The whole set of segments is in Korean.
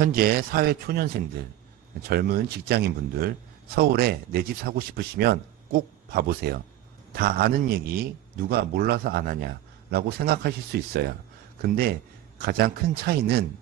현재 사회 초년생들, 젊은 직장인분들, 서울에 내 집 사고 싶으시면 꼭 봐보세요. 다 아는 얘기 누가 몰라서 안 하냐 라고 생각하실 수 있어요. 근데 가장 큰 차이는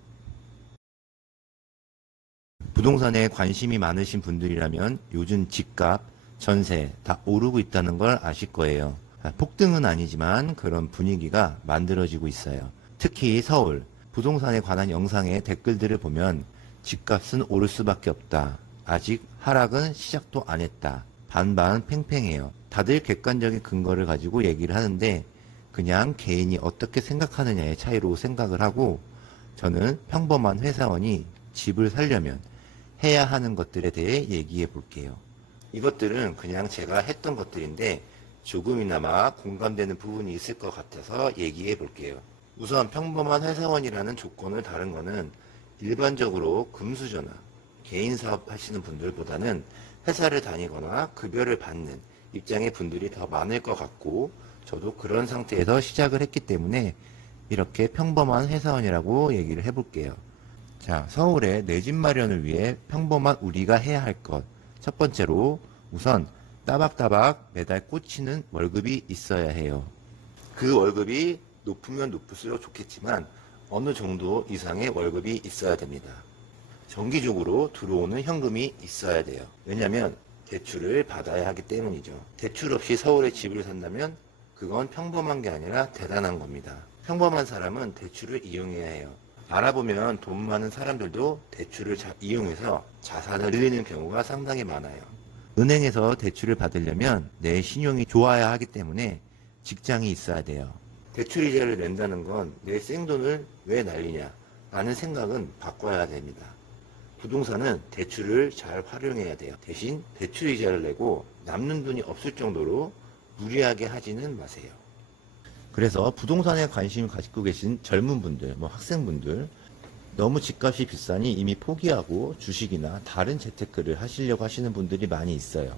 부동산에 관심이 많으신 분들이라면 요즘 집값, 전세 다 오르고 있다는 걸 아실 거예요. 폭등은 아니지만 그런 분위기가 만들어지고 있어요. 특히 서울, 부동산에 관한 영상의 댓글들을 보면 집값은 오를 수밖에 없다. 아직 하락은 시작도 안 했다. 반반 팽팽해요. 다들 객관적인 근거를 가지고 얘기를 하는데 그냥 개인이 어떻게 생각하느냐의 차이로 생각을 하고, 저는 평범한 회사원이 집을 살려면 해야 하는 것들에 대해 얘기해 볼게요. 이것들은 그냥 제가 했던 것들인데 조금이나마 공감되는 부분이 있을 것 같아서 얘기해 볼게요. 우선 평범한 회사원이라는 조건을 다른 거는 일반적으로 금수저나 개인 사업 하시는 분들보다는 회사를 다니거나 급여를 받는 입장의 분들이 더 많을 것 같고, 저도 그런 상태에서 시작을 했기 때문에 이렇게 평범한 회사원이라고 얘기를 해볼게요. 자, 서울에 내 집 마련을 위해 평범한 우리가 해야 할 것. 첫 번째로 우선 따박따박 매달 꽂히는 월급이 있어야 해요. 그 월급이 높으면 높을수록 좋겠지만 어느 정도 이상의 월급이 있어야 됩니다. 정기적으로 들어오는 현금이 있어야 돼요. 왜냐하면 대출을 받아야 하기 때문이죠. 대출 없이 서울에 집을 산다면 그건 평범한 게 아니라 대단한 겁니다. 평범한 사람은 대출을 이용해야 해요. 알아보면 돈 많은 사람들도 대출을 이용해서 자산을 늘리는 경우가 상당히 많아요. 은행에서 대출을 받으려면 내 신용이 좋아야 하기 때문에 직장이 있어야 돼요. 대출 이자를 낸다는 건 내 생돈을 왜 날리냐 라는 생각은 바꿔야 됩니다. 부동산은 대출을 잘 활용해야 돼요. 대신 대출 이자를 내고 남는 돈이 없을 정도로 무리하게 하지는 마세요. 그래서 부동산에 관심을 가지고 계신 젊은 분들, 학생분들, 너무 집값이 비싸니 이미 포기하고 주식이나 다른 재테크를 하시려고 하시는 분들이 많이 있어요.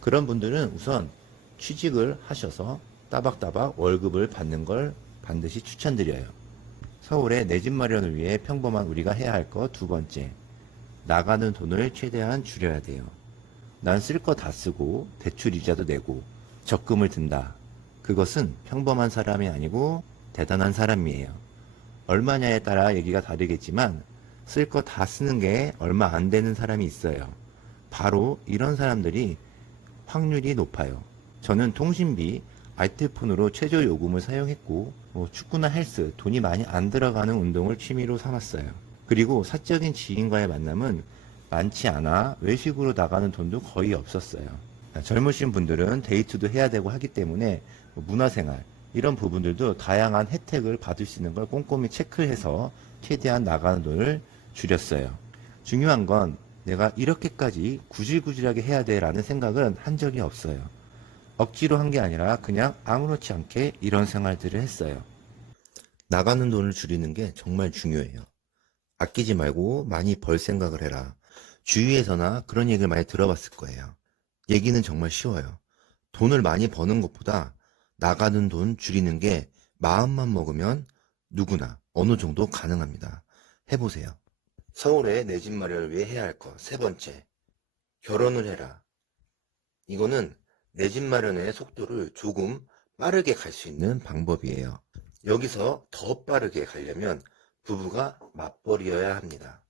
그런 분들은 우선 취직을 하셔서 따박따박 월급을 받는 걸 반드시 추천드려요. 서울에 내 집 마련을 위해 평범한 우리가 해야 할 것 두 번째, 나가는 돈을 최대한 줄여야 돼요. 난 쓸 거 다 쓰고 대출 이자도 내고 적금을 든다. 그것은 평범한 사람이 아니고 대단한 사람이에요. 얼마냐에 따라 얘기가 다르겠지만 쓸 거 다 쓰는 게 얼마 안 되는 사람이 있어요. 바로 이런 사람들이 확률이 높아요. 저는 통신비, 알뜰폰으로 최저 요금을 사용했고, 축구나 헬스, 돈이 많이 안 들어가는 운동을 취미로 삼았어요. 그리고 사적인 지인과의 만남은 많지 않아 외식으로 나가는 돈도 거의 없었어요. 젊으신 분들은 데이트도 해야 되고 하기 때문에 문화생활, 이런 부분들도 다양한 혜택을 받을 수 있는 걸 꼼꼼히 체크해서 최대한 나가는 돈을 줄였어요. 중요한 건 내가 이렇게까지 구질구질하게 해야 돼 라는 생각은 한 적이 없어요. 억지로 한 게 아니라 그냥 아무렇지 않게 이런 생활들을 했어요. 나가는 돈을 줄이는 게 정말 중요해요. 아끼지 말고 많이 벌 생각을 해라. 주위에서나 그런 얘기를 많이 들어봤을 거예요. 얘기는 정말 쉬워요. 돈을 많이 버는 것보다 나가는 돈 줄이는 게 마음만 먹으면 누구나 어느 정도 가능합니다. 해보세요. 서울에 내 집 마련을 위해 해야 할 것 세 번째, 결혼을 해라. 이거는 내 집 마련의 속도를 조금 빠르게 갈 수 있는 방법이에요. 여기서 더 빠르게 가려면 부부가 맞벌이여야 합니다.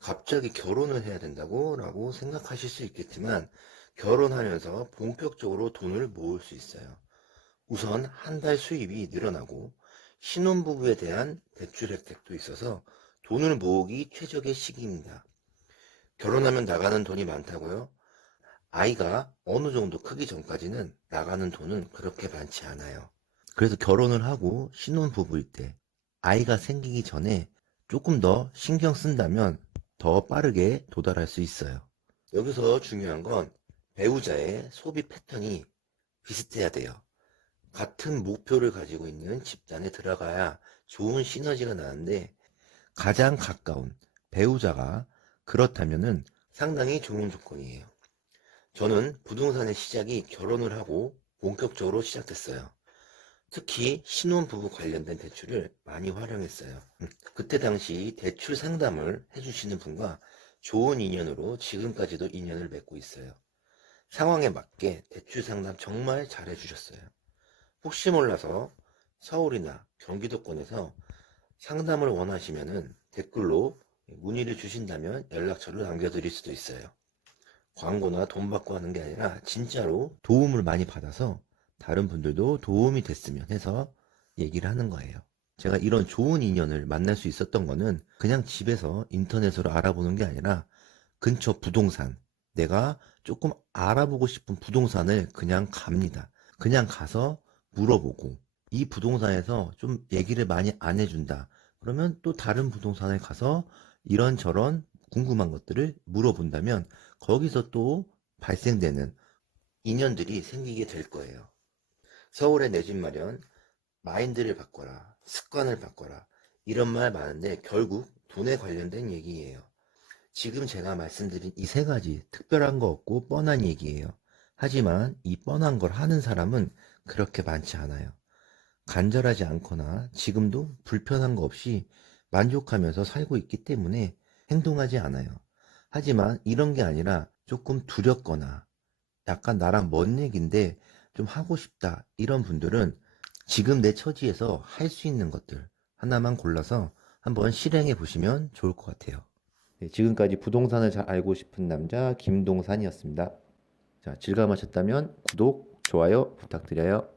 갑자기 결혼을 해야 된다고 라고 생각하실 수 있겠지만 결혼하면서 본격적으로 돈을 모을 수 있어요. 우선 한 달 수입이 늘어나고 신혼부부에 대한 대출 혜택도 있어서 돈을 모으기 최적의 시기입니다. 결혼하면 나가는 돈이 많다고요? 아이가 어느 정도 크기 전까지는 나가는 돈은 그렇게 많지 않아요. 그래서 결혼을 하고 신혼부부일 때 아이가 생기기 전에 조금 더 신경 쓴다면 더 빠르게 도달할 수 있어요. 여기서 중요한 건 배우자의 소비 패턴이 비슷해야 돼요. 같은 목표를 가지고 있는 집단에 들어가야 좋은 시너지가 나는데 가장 가까운 배우자가 그렇다면은 상당히 좋은 조건이에요. 저는 부동산의 시작이 결혼을 하고 본격적으로 시작됐어요. 특히 신혼부부 관련된 대출을 많이 활용했어요. 그때 당시 대출 상담을 해주시는 분과 좋은 인연으로 지금까지도 인연을 맺고 있어요. 상황에 맞게 대출 상담 정말 잘 해주셨어요. 혹시 몰라서 서울이나 경기도권에서 상담을 원하시면은 댓글로 문의를 주신다면 연락처를 남겨드릴 수도 있어요. 광고나 돈 받고 하는 게 아니라 진짜로 도움을 많이 받아서 다른 분들도 도움이 됐으면 해서 얘기를 하는 거예요. 제가 이런 좋은 인연을 만날 수 있었던 거는 그냥 집에서 인터넷으로 알아보는 게 아니라 근처 부동산, 내가 조금 알아보고 싶은 부동산을 그냥 갑니다. 그냥 가서 물어보고, 이 부동산에서 좀 얘기를 많이 안 해준다. 그러면 또 다른 부동산에 가서 이런저런 궁금한 것들을 물어본다면 거기서 또 발생되는 인연들이 생기게 될 거예요. 서울에 내 집 마련, 마인드를 바꿔라, 습관을 바꿔라, 이런 말 많은데 결국 돈에 관련된 얘기예요. 지금 제가 말씀드린 이 세 가지 특별한 거 없고 뻔한 얘기예요. 하지만 이 뻔한 걸 하는 사람은 그렇게 많지 않아요. 간절하지 않거나 지금도 불편한 거 없이 만족하면서 살고 있기 때문에 행동하지 않아요. 하지만 이런 게 아니라 조금 두렵거나 약간 나랑 먼 얘기인데 좀 하고 싶다, 이런 분들은 지금 내 처지에서 할 수 있는 것들 하나만 골라서 한번 실행해 보시면 좋을 것 같아요. 네, 지금까지 부동산을 잘 알고 싶은 남자 김동산이었습니다. 자, 즐거우셨다면 구독, 좋아요 부탁드려요.